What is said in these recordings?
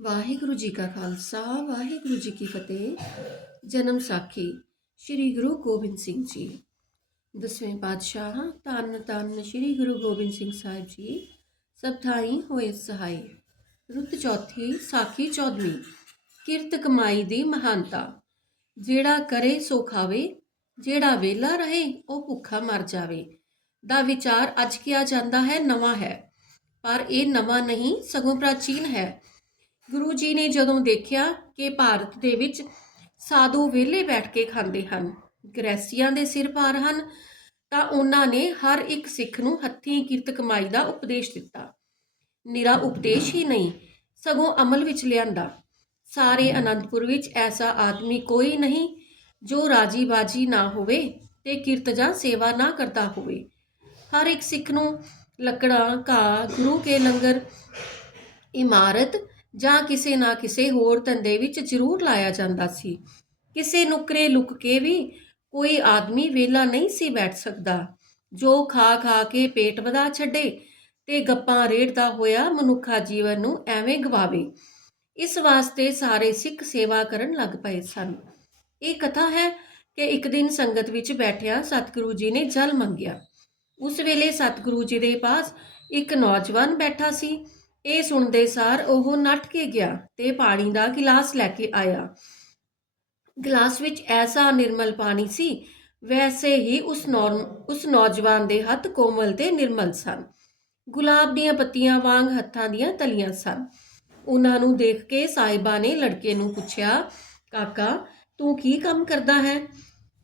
ਵਾਹਿਗੁਰੂ ਜੀ ਕਾ ਖਾਲਸਾ, ਵਾਹਿਗੁਰੂ ਜੀ ਕੀ ਫਤਿਹ। ਜਨਮ ਸਾਖੀ, ਸ੍ਰੀ ਗੁਰੂ ਗੋਬਿੰਦ ਸਿੰਘ ਜੀ। ਦਸਵੇਂ ਪਾਤਸ਼ਾਹ, ਧੰਨ ਧੰਨ ਸ੍ਰੀ ਗੁਰੂ ਗੋਬਿੰਦ ਸਿੰਘ ਸਾਹਿਬ ਜੀ, ਸਭ ਥਾਈ ਹੋਏ ਸਹਾਈ। ਰੁੱਤ ਚੌਥੀ, ਸਾਖੀ ਚੌਦਵੀਂ, ਕਿਰਤ ਕਮਾਈ ਦੀ ਮਹਾਨਤਾ। ਜਿਹੜਾ ਕਰੇ ਸੋ ਖਾਵੇ, ਜਿਹੜਾ ਵਿਹਲਾ ਰਹੇ, ਉਹ ਭੁੱਖਾ ਮਰ ਜਾਵੇ। ਦਾ ਵਿਚਾਰ ਅੱਜ ਕਿਹਾ ਜਾਂਦਾ ਹੈ, ਨਵਾਂ ਹੈ। ਪਰ ਇਹ ਨਵਾਂ ਨਹੀਂ, ਸਗੋਂ ਪ੍ਰਾਚੀਨ ਹੈ। ਗੁਰੂ ਜੀ ਨੇ ਜਦੋਂ ਦੇਖਿਆ ਕਿ ਭਾਰਤ ਦੇ ਵਿੱਚ ਸਾਧੂ ਵਿਹਲੇ ਬੈਠ ਕੇ ਖਾਂਦੇ ਹਨ, ਗ੍ਰੈਸੀਆਂ ਦੇ ਸਿਰ ਭਾਰ ਹਨ, ਤਾਂ ਉਹਨਾਂ ਨੇ ਹਰ ਇੱਕ ਸਿੱਖ ਨੂੰ ਹੱਥੀਂ ਕਿਰਤ ਕਮਾਈ ਦਾ ਉਪਦੇਸ਼ ਦਿੱਤਾ। ਨਿਰਾ ਉਪਦੇਸ਼ ਹੀ ਨਹੀਂ, ਸਗੋਂ ਅਮਲ ਵਿੱਚ ਲਿਆਂਦਾ। ਸਾਰੇ ਅਨੰਦਪੁਰ ਵਿੱਚ ਐਸਾ ਆਦਮੀ ਕੋਈ ਨਹੀਂ ਜੋ ਰਾਜੀ ਬਾਜੀ ਨਾ ਹੋਵੇ ਤੇ ਕਿਰਤ ਜਾਂ ਸੇਵਾ ਨਾ ਕਰਦਾ ਹੋਵੇ। ਹਰ ਇੱਕ ਸਿੱਖ ਨੂੰ ਲੱਕੜਾਂ, ਘਾਹ, ਗੁਰੂ ਕੇ ਲੰਗਰ, ਇਮਾਰਤ ਜਾਂ ਕਿਸੇ ਨਾ ਕਿਸੇ ਹੋਰ ਧੰਦੇ ਵਿੱਚ ਜ਼ਰੂਰ ਲਾਇਆ ਜਾਂਦਾ ਸੀ। ਕਿਸੇ ਨੁਕਰੇ ਲੁਕ ਕੇ ਵੀ ਕੋਈ ਆਦਮੀ ਵੇਲਾ ਨਹੀਂ ਸੀ ਬੈਠ ਸਕਦਾ। ਜੋ ਖਾ ਖਾ ਕੇ ਪੇਟ ਵਧਾ ਛੱਡੇ ਤੇ ਗੱਪਾਂ ਰੇੜਦਾ ਹੋਇਆ ਮਨੁੱਖਾ ਜੀਵਨ ਨੂੰ ਐਵੇਂ ਗਵਾਵੇ, ਇਸ ਵਾਸਤੇ ਸਾਰੇ ਸਿੱਖ ਸੇਵਾ ਕਰਨ ਲੱਗ ਪਏ ਸਨ। ਇਹ ਕਥਾ ਹੈ ਕਿ ਇੱਕ ਦਿਨ ਸੰਗਤ ਵਿੱਚ ਬੈਠਿਆ ਸਤਿਗੁਰੂ ਜੀ ਨੇ ਜਲ ਮੰਗਿਆ। ਉਸ ਵੇਲੇ ਸਤਿਗੁਰੂ ਜੀ ਦੇ ਪਾਸ ਇੱਕ ਨੌਜਵਾਨ ਬੈਠਾ ਸੀ। ਇਹ ਸੁਣਦੇ ਸਾਰ ਉਹ ਨੱਠ ਕੇ ਗਿਆ ਤੇ ਪਾਣੀ ਦਾ ਗਿਲਾਸ ਲੈ ਕੇ ਆਇਆ। ਗਿਲਾਸ ਵਿੱਚ ਐਸਾ ਨਿਰਮਲ ਪਾਣੀ ਸੀ, ਵੈਸੇ ਹੀ ਉਸ ਉਸ ਨੌਜਵਾਨ ਦੇ ਹੱਥ ਕੋਮਲ ਤੇ ਨਿਰਮਲ ਸਨ। ਗੁਲਾਬ ਦੀਆਂ ਪੱਤੀਆਂ ਵਾਂਗ ਹੱਥਾਂ ਦੀਆਂ ਤਲੀਆਂ ਸਨ। ਉਹਨਾਂ ਨੂੰ ਦੇਖ ਕੇ ਸਾਹਿਬਾ ਨੇ ਲੜਕੇ ਨੂੰ ਪੁੱਛਿਆ, ਕਾਕਾ, ਤੂੰ ਕੀ ਕੰਮ ਕਰਦਾ ਹੈ?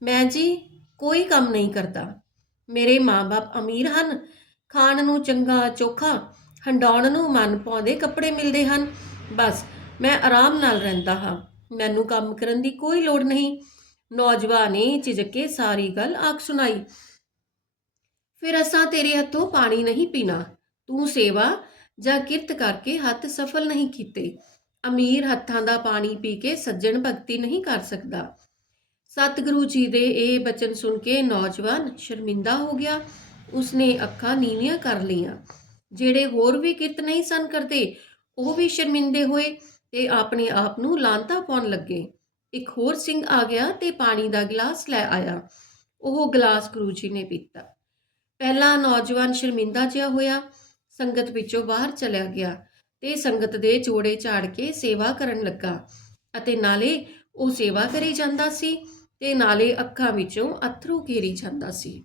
ਮੈਂ ਜੀ ਕੋਈ ਕੰਮ ਨਹੀਂ ਕਰਦਾ। ਮੇਰੇ ਮਾਪੇ ਅਮੀਰ ਹਨ। ਖਾਣ ਨੂੰ ਚੰਗਾ, ਚੋਖਾ ਹੰਡਾਉਣ ਨੂੰ ਮਨ ਪਾਉਂਦੇ ਕੱਪੜੇ ਮਿਲਦੇ ਹਨ। ਬਸ, ਮੈਂ ਆਰਾਮ ਨਾਲ ਰਹਿੰਦਾ ਹਾਂ। ਮੈਨੂੰ ਕੰਮ ਕਰਨ ਦੀ ਕੋਈ ਲੋੜ ਨਹੀਂ। ਨੌਜਵਾਨ ਨੇ ਝਿਜਕ ਕੇ ਸਾਰੀ ਗੱਲ ਆਖ ਸੁਣਾਈ। ਫਿਰ ਅਸਾਂ ਤੇਰੇ ਹੱਥੋਂ ਪਾਣੀ ਨਹੀਂ ਪੀਣਾ। ਤੂੰ ਸੇਵਾ ਜਾਂ ਕਿਰਤ ਕਰਕੇ ਹੱਥ ਸਫਲ ਨਹੀਂ ਕੀਤੇ। ਅਮੀਰ ਹੱਥਾਂ ਦਾ ਪਾਣੀ ਪੀ ਕੇ ਸੱਜਣ ਭਗਤੀ ਨਹੀਂ ਕਰ ਸਕਦਾ। ਸਤਿਗੁਰੂ ਜੀ ਦੇ ਇਹ ਬਚਨ ਸੁਣ ਕੇ ਨੌਜਵਾਨ ਸ਼ਰਮਿੰਦਾ ਹੋ ਗਿਆ। ਉਸਨੇ ਅੱਖਾਂ ਨੀਵੀਆਂ ਕਰ ਲਈਆਂ। ਜਿਹੜੇ ਹੋਰ ਵੀ ਕਿਰਤ ਨਹੀਂ ਸਨ ਕਰਦੇ, ਉਹ ਵੀ ਸ਼ਰਮਿੰਦੇ ਹੋਏ ਤੇ ਆਪਣੇ ਆਪ ਨੂੰ ਲਾਂਤਾ ਪਾਉਣ ਲੱਗੇ। ਇੱਕ ਹੋਰ ਸਿੰਘ ਆ ਗਿਆ ਤੇ ਪਾਣੀ ਦਾ ਗਲਾਸ ਲੈ ਆਇਆ। ਉਹ ਗਲਾਸ ਗੁਰੂ ਜੀ ਨੇ ਪੀਤਾ। ਪਹਿਲਾ ਨੌਜਵਾਨ ਸ਼ਰਮਿੰਦਾ ਜਿਹਾ ਹੋਇਆ, ਸੰਗਤ ਵਿੱਚੋਂ ਬਾਹਰ ਚਲਿਆ ਗਿਆ ਤੇ ਸੰਗਤ ਦੇ ਜੋੜੇ ਝਾੜ ਕੇ ਸੇਵਾ ਕਰਨ ਲੱਗਾ ਅਤੇ ਨਾਲੇ ਉਹ ਸੇਵਾ ਕਰੀ ਜਾਂਦਾ ਸੀ ਤੇ ਨਾਲੇ ਅੱਖਾਂ ਵਿੱਚੋਂ ਅਥਰੂ ਘੇਰੀ ਜਾਂਦਾ ਸੀ।